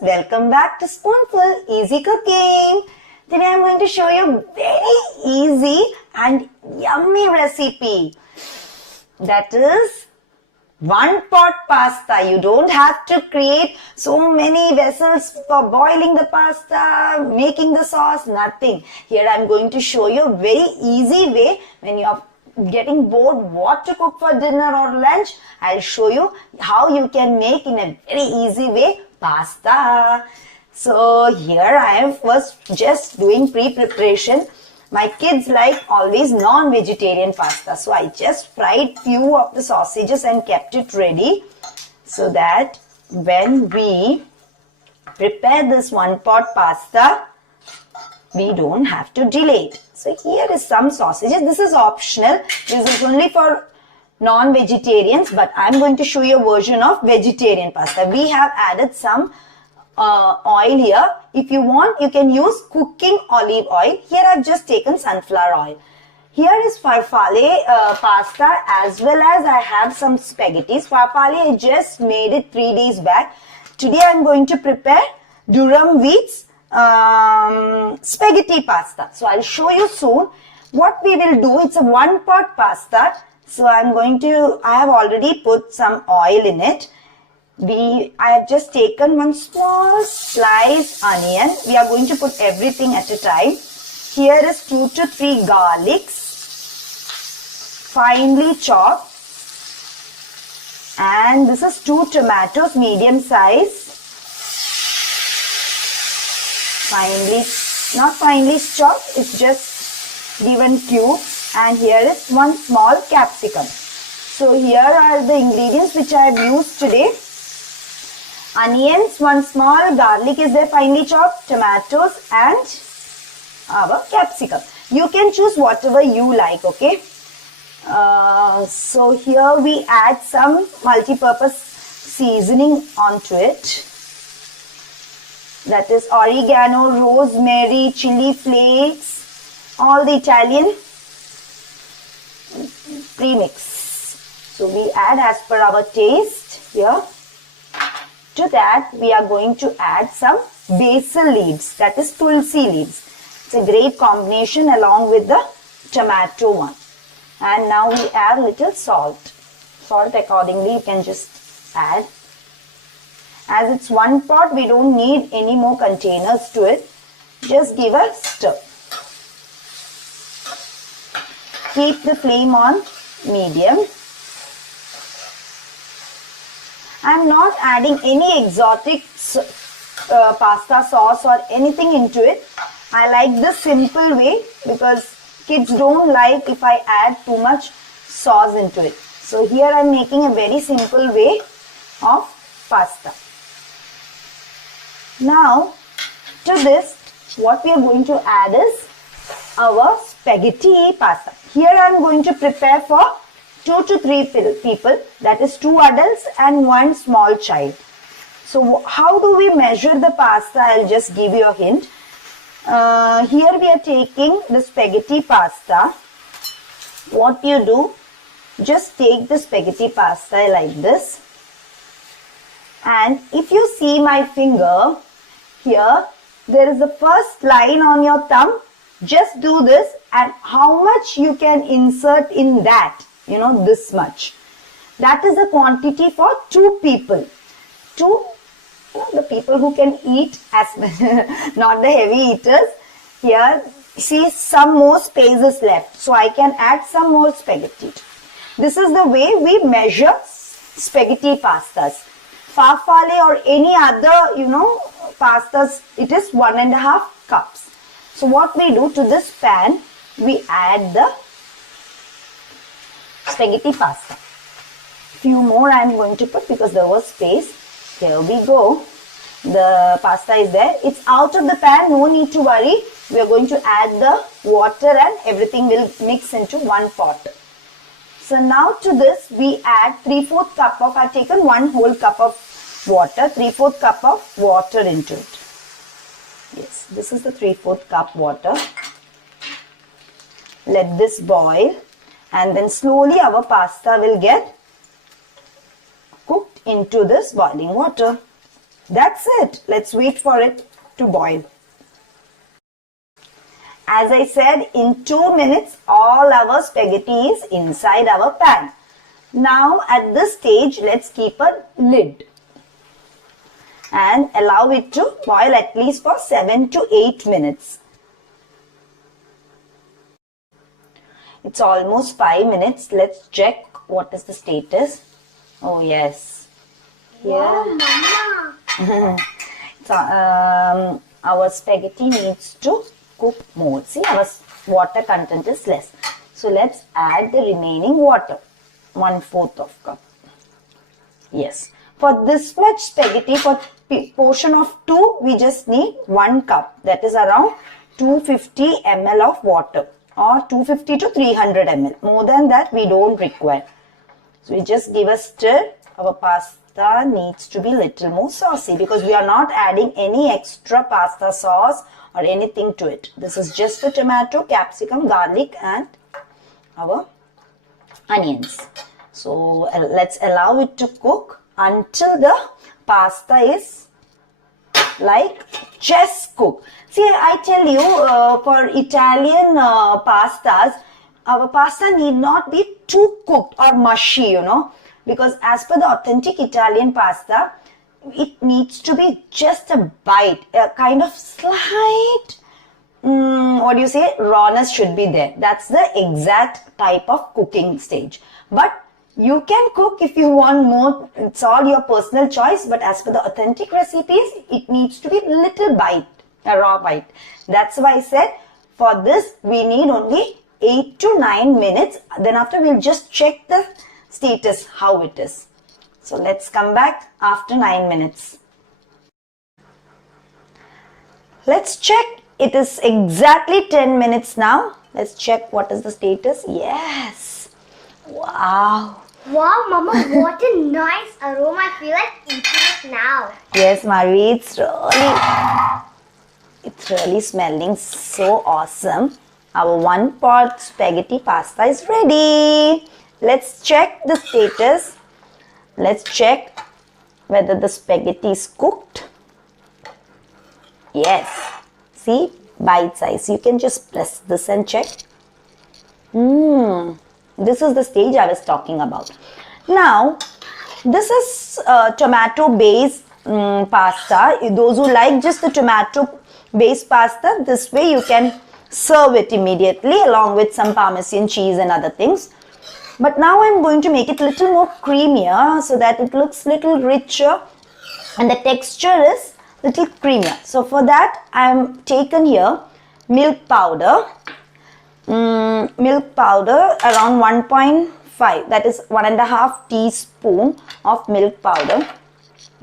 welcome back to Spoonful Easy Cooking. Today I'm going to show you a very easy and yummy recipe. That is one pot pasta. You don't have to create so many vessels for boiling the pasta, making the sauce, nothing. Here I'm going to show you a very easy way when you're getting bored what to cook for dinner or lunch. I'll show you how you can make in a very easy way pasta. So here I was just doing pre-preparation. My kids like always non-vegetarian pasta, so I just fried few of the sausages and kept it ready so that when we prepare this one pot pasta, we don't have to delay it. So here is some sausages. This is optional. This is only for non-vegetarians, but I'm going to show you a version of vegetarian pasta. We have added some oil here. If you want, you can use cooking olive oil. Here I've just taken sunflower oil. Here is farfalle pasta, as well as I have some spaghetti. Farfalle I just made it 3 days back. Today I'm going to prepare durum wheats spaghetti pasta. So I'll show you soon what we will do. It's a one pot pasta. So I have already put some oil in it. I have just taken one small sliced onion. We are going to put everything at a time. Here is 2 to 3 garlics, finely chopped. And this is 2 tomatoes, medium size. Not finely chopped, it's just given cubes. And here is 1 small capsicum. So here are the ingredients which I have used today. Onions, 1 small, garlic is there finely chopped, tomatoes and our capsicum. You can choose whatever you like, okay? So here we add some multi-purpose seasoning onto it. That is oregano, rosemary, chili flakes, all the Italian premix. So we add as per our taste here. To that we are going to add some basil leaves, that is tulsi leaves. It's a great combination along with the tomato one. And now we add little salt. Salt accordingly you can just add. As it's one pot, we don't need any more containers to it. Just give a stir. Keep the flame on medium. I'm not adding any exotic pasta sauce or anything into it. I like the simple way because kids don't like if I add too much sauce into it. So here I'm making a very simple way of pasta. Now to this, what we are going to add is our spaghetti pasta. Here I am going to prepare for 2 to 3 people, that is 2 adults and 1 small child. So how do we measure the pasta? I'll just give you a hint. Here we are taking the spaghetti pasta. What you do, just take the spaghetti pasta like this. And if you see my finger, here there is the first line on your thumb. Just do this, and how much you can insert in that, this much. That is the quantity for 2 people. The people who can eat, not the heavy eaters. Here, see, some more space is left. So I can add some more spaghetti. This is the way we measure spaghetti pastas. Farfalle or any other, pastas, it is 1.5 cups. So what we do, to this pan, we add the spaghetti pasta. Few more I am going to put because there was space. Here we go. The pasta is there. It's out of the pan. No need to worry. We are going to add the water and everything will mix into one pot. So now to this we add 3/4 cup of, I've taken 1 whole cup of water, 3/4 cup of water into it. Yes, this is the 3/4 cup water. Let this boil and then slowly our pasta will get cooked into this boiling water. That's it. Let's wait for it to boil. As I said, in 2 minutes, all our spaghetti is inside our pan. Now, at this stage, let's keep a lid and allow it to boil at least for 7 to 8 minutes. It's almost 5 minutes. Let's check what is the status. Oh, yes. Wow, Mama. Our spaghetti needs to cook more. See, our water content is less. So let's add the remaining water. 1/4 of cup. Yes. For this much spaghetti, for portion of 2, we just need 1 cup. That is around 250 ml of water, or 250 to 300 ml. More than that, we don't require. So we just give a stir. Our pasta needs to be little more saucy because we are not adding any extra pasta sauce or anything to it. This is just the tomato, capsicum, garlic and our onions. So let's allow it to cook until the pasta is like just cooked. See, I tell you, for Italian pastas, our pasta need not be too cooked or mushy, because as per the authentic Italian pasta, it needs to be just a bite, a kind of slight, rawness should be there. That's the exact type of cooking stage. But you can cook if you want more. It's all your personal choice. But as per the authentic recipes, it needs to be little bite, a raw bite. That's why I said for this, we need only 8 to 9 minutes. Then after, we'll just check the status, how it is. So let's come back after 9 minutes. Let's check. It is exactly 10 minutes now. Let's check what is the status. Yes. Wow. Wow, Mama, what a nice aroma. I feel like eating it now. Yes, Marie, it's really smelling so awesome. Our 1-pot spaghetti pasta is ready. Let's check the status. Let's check whether the spaghetti is cooked. Yes. See, bite size. You can just press this and check. This is the stage I was talking about. Now, this is tomato based pasta. Those who like just the tomato based pasta, this way you can serve it immediately along with some Parmesan cheese and other things. But now I'm going to make it a little more creamier so that it looks a little richer and the texture is a little creamier. So for that, I'm taken here milk powder. Milk powder around 1.5, that is 1.5 teaspoon of milk powder.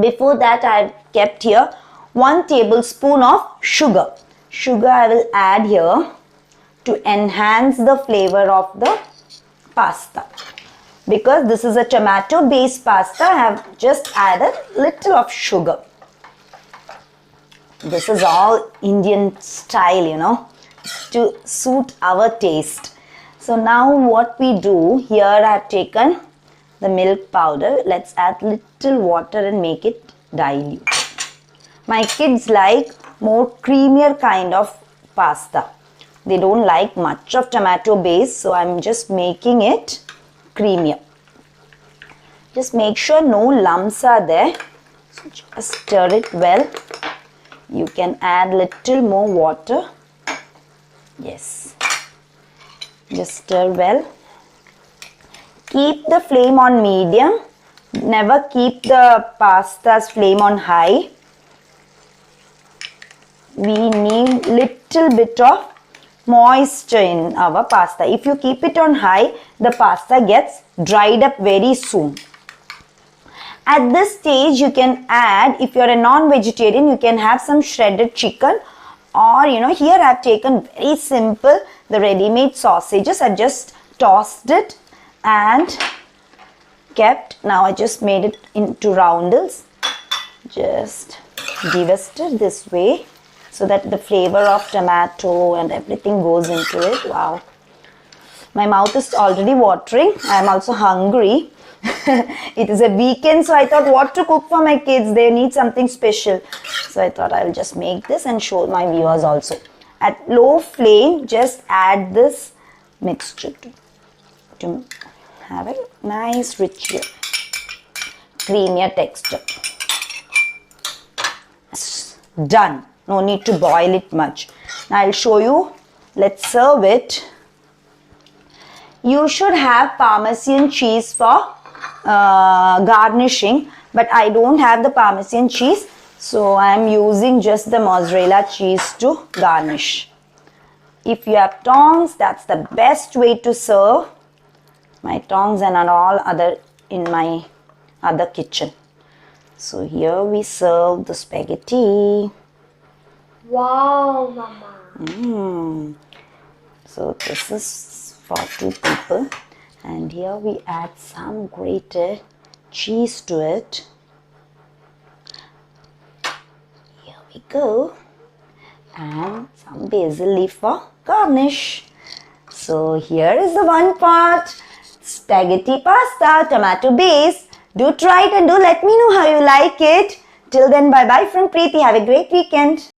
Before that, I've kept here 1 tablespoon of sugar. Sugar I will add here to enhance the flavor of the pasta. Because this is a tomato based pasta, I have just added little of sugar. This is all Indian style, to suit our taste. So now what we do here, I have taken the milk powder. Let's add little water and make it dilute. My kids like more creamier kind of pasta. They don't like much of tomato base, so I'm just making it creamier. Just make sure no lumps are there. So just stir it well. You can add little more water. Yes. Just stir well. Keep the flame on medium. Never keep the pasta's flame on high. We need little bit of moisture in our pasta. If you keep it on high, the pasta gets dried up very soon. At this stage, you can add, if you're a non-vegetarian, you can have some shredded chicken, or here I've taken very simple, the ready-made sausages. I just tossed it and kept. Now I just made it into roundels. Just give a stir this way so that the flavor of tomato and everything goes into it. Wow. My mouth is already watering. I'm also hungry. It is a weekend, so I thought what to cook for my kids. They need something special. So I thought I'll just make this and show my viewers also. At low flame, just add this mixture to have a nice, richer, creamier texture. Done. No need to boil it much. Now I'll show you. Let's serve it. You should have Parmesan cheese for garnishing, but I don't have the Parmesan cheese, so I am using just the mozzarella cheese to garnish. If you have tongs, that's the best way to serve. My tongs and all other in my other kitchen. So here we serve the spaghetti. Wow, Mama. So this is for 2 people, and here we add some grated cheese to it. Here we go, and some basil leaf for garnish. So here is the one part, spaghetti pasta, tomato base. Do try it and do let me know how you like it. Till then, bye bye from Preeti. Have a great weekend.